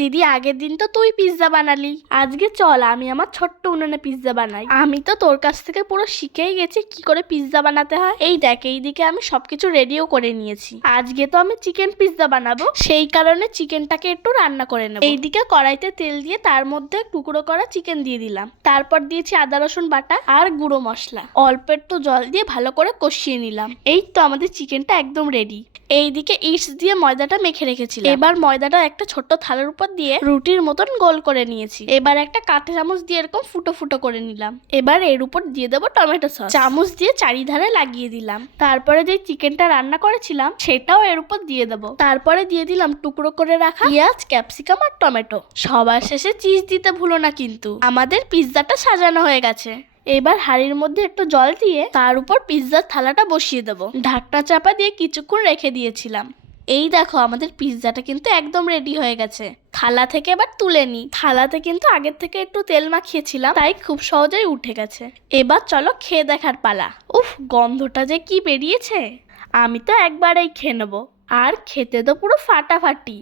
দিদি, আগের দিন তো তুই পিৎজা বানালি, আজকে চল আমি আমার ছোট্ট উনুনে পিৎজা বানাই। আমি তো তোর কাছ থেকে পুরো শিখেই গেছি কি করে পিৎজা বানাতে হয়। এই দেখ, এইদিকে আমি সবকিছু রেডিও করে নিয়েছি। আজকে তো আমি চিকেন পিৎজা বানাবো, সেই কারণে চিকেনটাকে একটু রান্না করে নেব। এইদিকে কড়াইতে তেল দিয়ে তার মধ্যে টুকরো করা চিকেন দিয়ে দিলাম, তারপর দিয়েছি আদা রসুন বাটা আর গুঁড়ো মশলা, অল্প একটু জল দিয়ে ভালো করে কষিয়ে নিলাম। এই তো আমাদের চিকেনটা একদম রেডি। এইদিকে ইস্ট দিয়ে ময়দাটা মেখে রেখেছিলাম। এবার ময়দাটা একটা ছোট্ট থালার উপর দিয়ে রুটির মতন গোল করে নিয়েছি। এবার একটা কাঁটা চামচ দিয়ে এরকম ফুটো ফুটো করে নিলাম। এবার এর উপর দিয়ে দেবো টমেটো সস, চামচ দিয়ে চারিধারে লাগিয়ে দিলাম। তারপরে যে চিকেনটা রান্না করেছিলাম সেটাও এর উপর দিয়ে দেবো। তারপরে দিয়ে দিলাম টুকরো করে রাখা পেঁয়াজ, ক্যাপসিকাম আর টমেটো। সবার শেষে চিজ দিতে ভুলো না কিন্তু। আমাদের পিৎজাটা সাজানো হয়ে গেছে। এবার হাঁড়ির মধ্যে একটু জল দিয়ে তার উপর পিৎজার থালাটা বসিয়ে দেবো। ঢাকনা চাপা দিয়ে কিছুক্ষণ রেখে দিয়েছিলাম। এই দেখো, আমাদের পিৎজাটা কিন্তু একদম রেডি হয়ে গেছে। থালা থেকে এবার তুলে নি। থালাতে কিন্তু আগের থেকে একটু তেল মাখিয়েছিলাম, তাই খুব সহজেই উঠে গেছে। এবার চলো খেয়ে দেখার পালা। উফ, গন্ধটা যে কি বেরিয়েছে! আমি তো একবারেই খেয়ে নেবো। আর খেতে তো পুরো ফাটাফাটি।